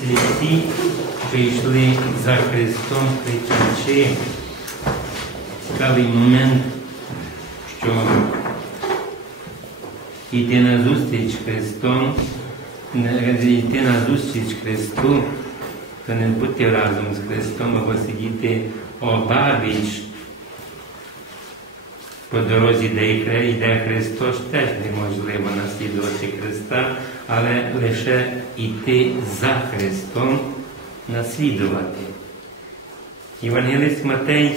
сліпці прийшли за Христом кричачи. Цікавий момент, що йти на зустріч Христом, йти на зустріч Христу, то не бути разом з Христом або сидіти обабіч по дорозі, де йде Христос, теж неможливо наслідувати Христа, але лише йти за Христом, наслідувати. Євангелист Матей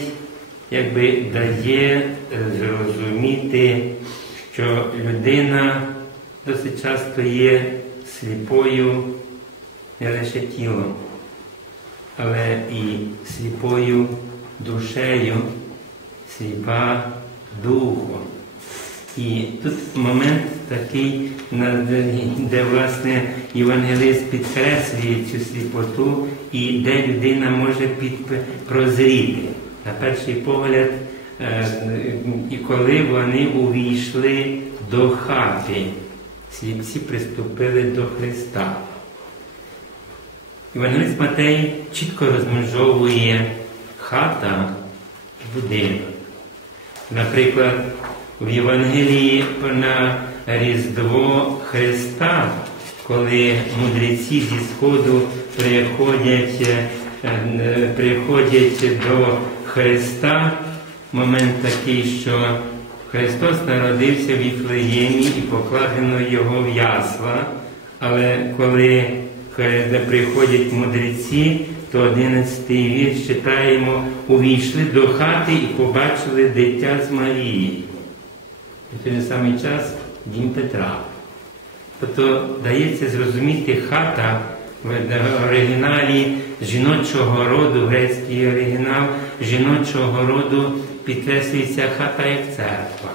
якби дає е, зрозуміти, що людина досить часто є сліпою не лише тілом, але і сліпою душею, сліпа духом. І тут момент такий, де, власне євангелист підкреслює цю сліпоту і де людина може прозріти. На перший погляд, е, і коли вони увійшли до хати, сліпці приступили до Христа. Євангелист Матей чітко розмежовує хата і будинок. Наприклад, в Євангелії на Різдво Христа, коли мудреці зі Сходу приходять, е, е, приходять до Христа, момент такий, що Христос народився в Віфлеємі і покладено його в ясла, але коли приходять мудреці, то 11 вірш читаємо, увійшли до хати і побачили дитя з Марії. В той самий час дім Петра. Тобто дається зрозуміти хата в оригіналі жіночого роду, грецький оригінал жіночого роду підкреслюється хата як церква.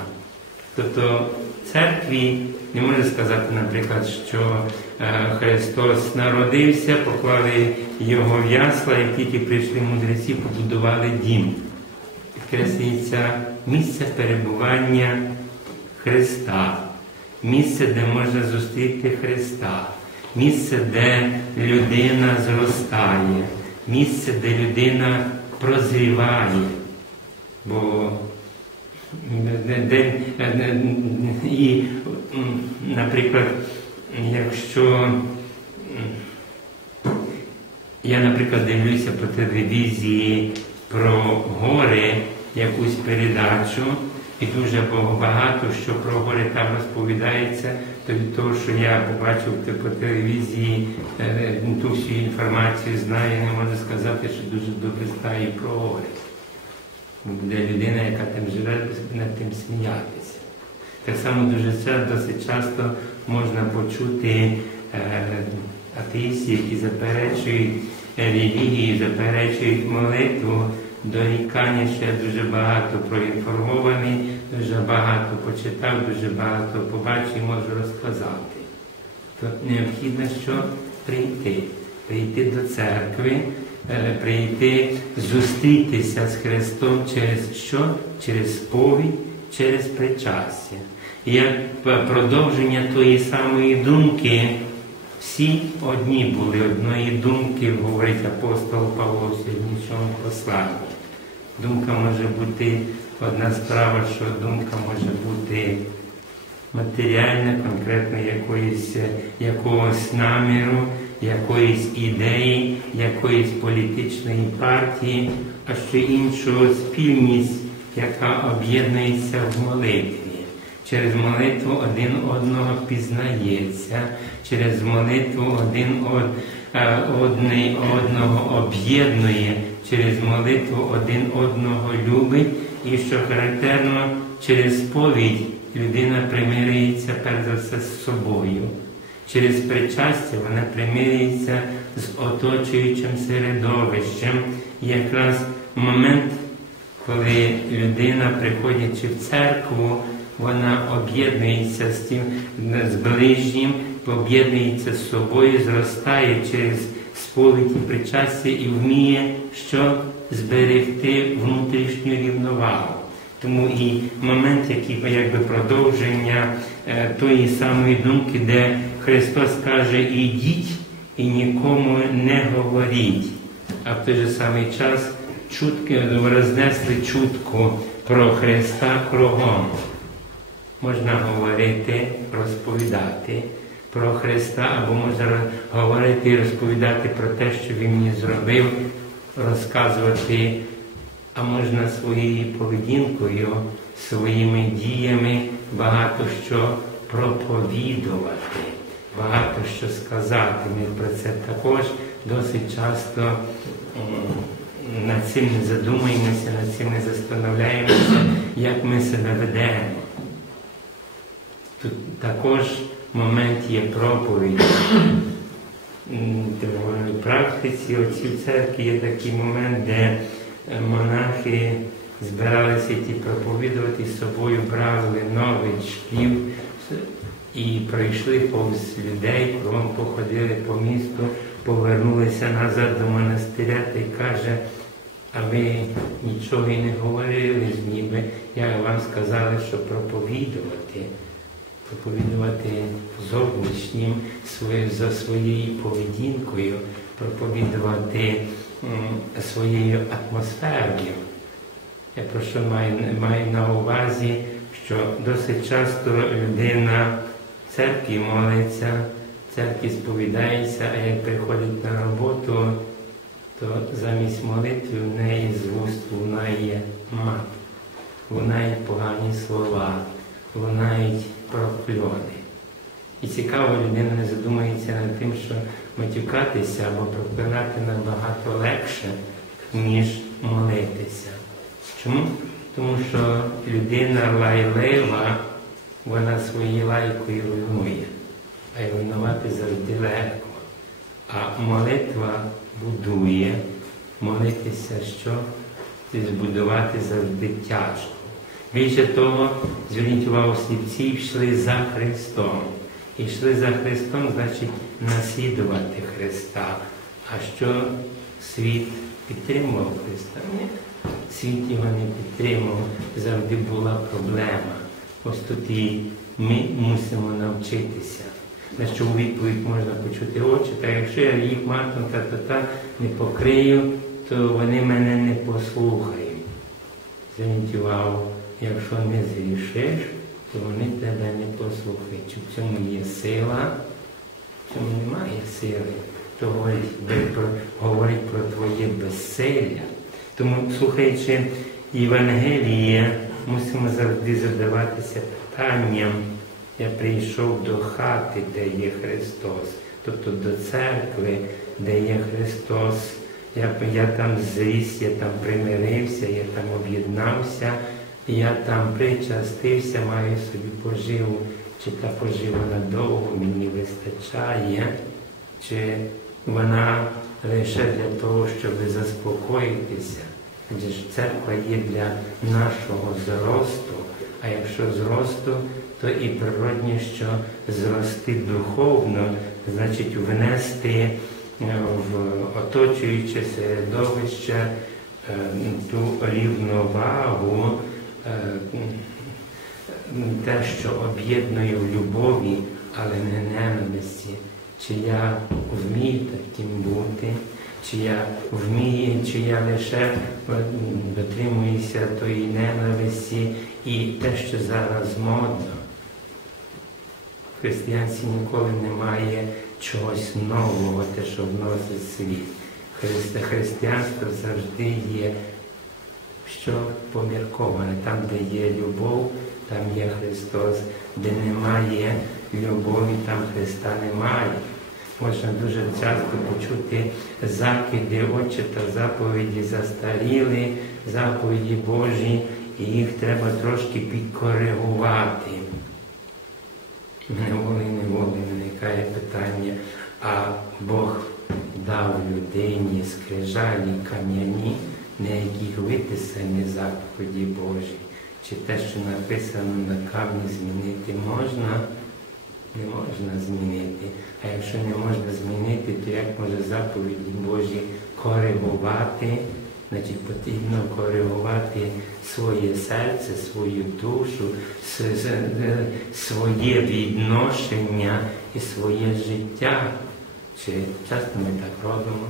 Тобто церкві не можна сказати, наприклад, що е, Христос народився, поклали його в ясла, як тільки прийшли мудреці, побудували дім. Підкреслюється місце перебування Христа, місце, де можна зустріти Христа, місце, де людина зростає, місце, де людина прозріває. Бо де- і, наприклад, якщо я, наприклад, дивлюся по телевізії про гори якусь передачу, і дуже багато що про гори там розповідається, то від того, що я побачив по телевізії е, ту всю інформацію знаю, не можу сказати, що дуже добре знаю про гори. Буде людина, яка там живе, над тим сміятися. Так само дуже ча- досить часто можна почути е, атеїстів, які заперечують релігію, заперечують молитву, дорікання, я дуже багато проінформований, дуже багато почитав, дуже багато побачив можу розказати. То необхідно що прийти, прийти до церкви, е, прийти, зустрітися з Христом через що? Через сповідь, через причастя. Як продовження тої самої думки, всі одні були одної думки, говорить апостол Павло в сьогоднішньому посланні. Думка може бути одна справа, що думка може бути матеріальна, конкретно якоїсь, якогось наміру, якоїсь ідеї, якоїсь політичної партії, а ще іншого спільність, яка об'єднується в молитві. Через молитву один одного пізнається, через молитву один е, одний одного об'єднує, через молитву один одного любить, і що характерно через сповідь людина примирюється перш за все з собою. Через причастя вона примирюється з оточуючим середовищем. Якраз момент, коли людина, приходячи в церкву, вона об'єднується з тим з ближнім, об'єднується з собою, зростає через сповідь і причастя і вміє що зберегти внутрішню рівновагу. Тому і момент, який якби продовження е, тої самої думки, де Христос каже, ідіть і нікому не говоріть. А в той же самий час чутки рознесли чутку про Христа кругом. Можна говорити, розповідати про Христа, або можна говорити і розповідати про те, що Він мені зробив, розказувати, а можна своєю поведінкою, своїми діями багато що проповідувати, багато що сказати. Ми про це також досить часто над цим не задумаємося, над цим не застановляємося, як ми себе ведемо. Тут також момент є проповіді. В практиці отців церкви є такий момент, де е, монахи збиралися ті проповідувати з собою, брали новий шків і пройшли повз людей, кругом походили по місту, повернулися назад до монастиря та й каже, а ви нічого і не говорили, ніби як вам сказали, що проповідувати проповідувати зовнішнім за своєю поведінкою, проповідувати своєю атмосферою. Я про що маю, маю на увазі, що досить часто людина в церкві молиться, в церкві сповідається, а як приходить на роботу, то замість молитви в неї з вуст лунає мат, лунають погані слова, лунають прокльони. І цікаво, людина не задумається над тим, що матюкатися або проклинати набагато легше, ніж молитися. Чому? Тому що людина лайлива, вона своєю лайкою руйнує, а й руйнувати завжди легко. А молитва будує, молитися що? Збудувати завжди тяжко. Більше того, зверніть увагу, сліпці йшли за Христом. І йшли за Христом, значить, наслідувати Христа. А що світ підтримував Христа? Ні. Світ його не підтримував, завжди була проблема. Ось тут і ми мусимо навчитися. На що у відповідь можна почути очі, та якщо я їх матом та-та-та не покрию, то вони мене не послухають. Зверніть увагу якщо не зрішиш, то вони тебе не послухають. В цьому є сила, в цьому немає сили, то говорить про, говорить про твоє безсилля. Тому, слухаючи Євангелія, мусимо завжди задаватися питанням. Я прийшов до хати, де є Христос, тобто до церкви, де є Христос. Я я там зріс, я там примирився, я там об'єднався я там причастився, маю собі поживу, чи та пожива надовго мені вистачає, чи вона лише для того, щоб заспокоїтися. Адже ж церква є для нашого зросту, а якщо зросту, то і природні, що зрости духовно, значить внести е, в оточуюче середовище е, ту рівновагу. Е, те, що об'єднує в любові, але не ненависті. Чи я вмію таким бути, чи я вмію, чи я лише е, дотримуюся тої ненависті і те, що зараз модно. В християнстві ніколи немає чогось нового, те, що вносить світ. Християнство завжди є що помірковане. Там, де є любов, там є Христос, де немає любові, там Христа немає. Можна дуже часто почути закиди, очі та заповіді застаріли, заповіді Божі, і їх треба трошки підкоригувати. Неволі, неволі виникає питання, а Бог дав людині скрижалі кам'яні на яких виписані заповіді Божі, чи те, що написано на камні змінити можна, не можна змінити. А якщо не можна змінити, то як може заповіді Божі коригувати? Значить, потрібно коригувати своє серце, свою душу, своє відношення і своє життя. чи часто ми так робимо,